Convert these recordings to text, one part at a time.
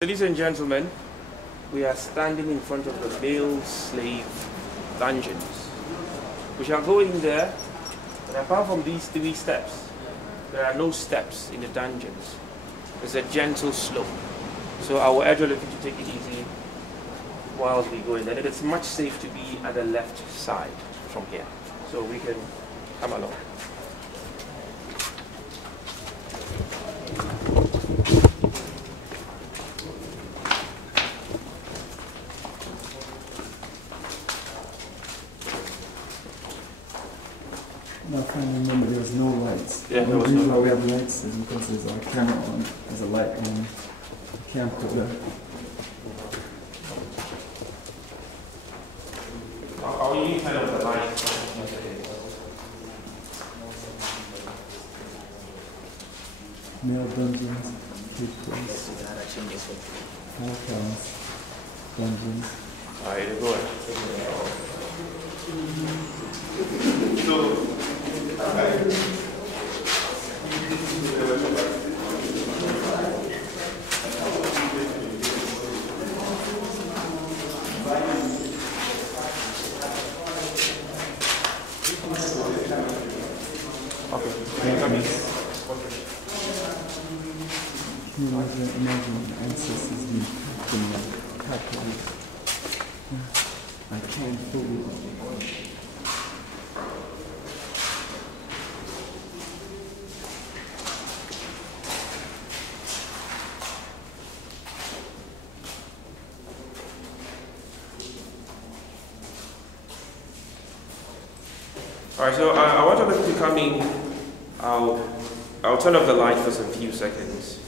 Ladies and gentlemen, we are standing in front of the male slave dungeons. We shall go in there, but apart from these 3 steps, there are no steps in the dungeons. It's a gentle slope. So I will urge all of you to take it easy while we go in there. It's much safer to be at the left side from here. So we can come along. I can't remember, there was no lights. Yeah, the reason why we have lights is because there's a camera on, there's a light on, camcorder. Are you kind of the light? Male dungeons, take place. Hellcounts, dungeons. Alright, go ahead. Can you imagine ancestors being captured? I can't fully. Alright, so I want everybody to come in. I'll turn off the light for some few seconds,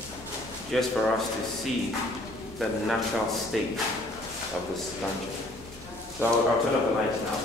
just for us to see the natural state of this dungeon. So I'll turn off the lights now.